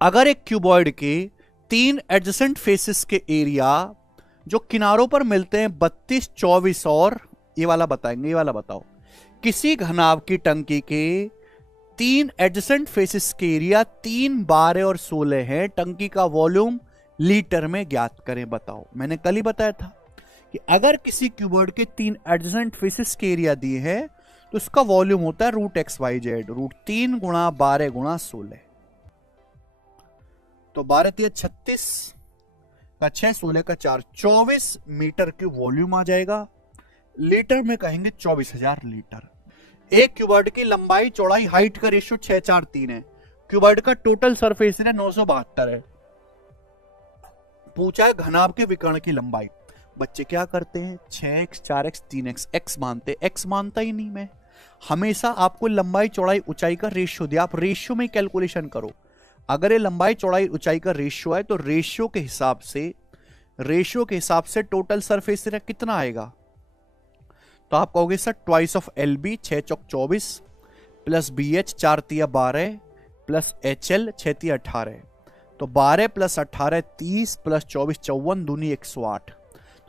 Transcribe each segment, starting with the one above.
अगर एक क्यूबॉइड के 3 एडजेसेंट फेसेस के एरिया जो किनारों पर मिलते हैं 32, 24 और ये वाला बताएंगे, ये वाला बताओ। किसी घनाभ की टंकी के 3 एडजेसेंट फेसेस के एरिया 3, 12 और 16 है। टंकी का वॉल्यूम लीटर में ज्ञात करें, बताओ। मैंने कल ही बताया था कि अगर किसी क्यूबॉइड के 3 एडजेसेंट फेसेस के एरिया दिए हैं तो उसका वॉल्यूम होता है √XYZ, √3 गुणा 12 गुणा 16। तो 12 3 36 का 6, 16 का 4, 24 मीटर की वॉल्यूम आ जाएगा। लीटर में कहेंगे 24,000 लीटर। एक क्यूबॉइड की लंबाई चौड़ाई हाइट का रेशियो 6:4:3 है। क्यूबॉइड का टोटल सरफेस एरिया 972 है। पूछा है घनाभ के विकर्ण की लंबाई। बच्चे क्या करते हैं, 6x 4x 3x x मानते, x मानता ही नहीं मैं। हमेशा आपको लंबाई चौड़ाई ऊंचाई का रेशियो दिया, आप रेशियो में कैलकुलेशन करो। अगर ये लंबाई चौड़ाई ऊंचाई का रेशियो है तो रेशियो के हिसाब से टोटल सरफेस एरिया कितना आएगा। तो आप कहोगे sir twice of LB 6 Chowk 24 plus BH 4 तिया 12 प्लस HL 6 तिया 18। तो 12 प्लस 18 30 प्लस 24 54 दूनी 108।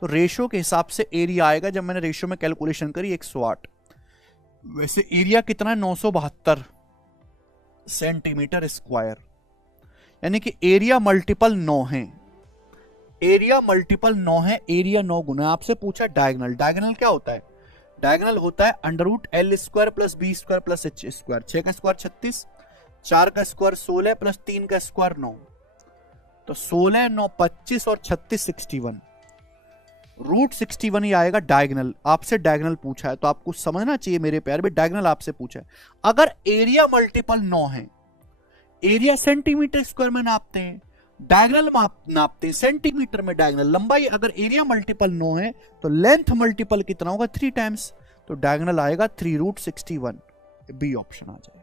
तो रेशियो के हिसाब से एरिया आएगा, जब मैंने रेशियो में कैलकुलेशन करी 108। वैसे एरिया कितना है 972 सेंटीमीटर स्क्वायर, यानी कि एरिया मल्टीपल 9 है। एरिया मल्टीपल 9 है, एरिया 9 गुना। आपसे पूछा डायगोनल, डायगोनल क्या होता है, डायगोनल होता है √L² plus B² plus H²। 6 का स्क्वायर 36, 4 का स्क्वायर 16 प्लस 3 का स्क्वायर 9। तो 16 9 25 और 36 61, √61 ही आएगा डायगोनल। आपसे डायगोनल पूछा है तो आपको समझना चाहिए मेरे प्यार में, डायगोनल आपसे पूछा है। अगर एरिया मल्टीपल 9 है, एरिया सेंटीमीटर स्क्वायर में नापते हैं, डायगोनल नापते हैं सेंटीमीटर में। डायगोनल लंबाई अगर एरिया मल्टीपल 9 है तो लेंथ मल्टीपल कितना होगा 3 टाइम्स। तो डायगोनल आएगा 3√61। बी ऑप्शन आ जाएगा।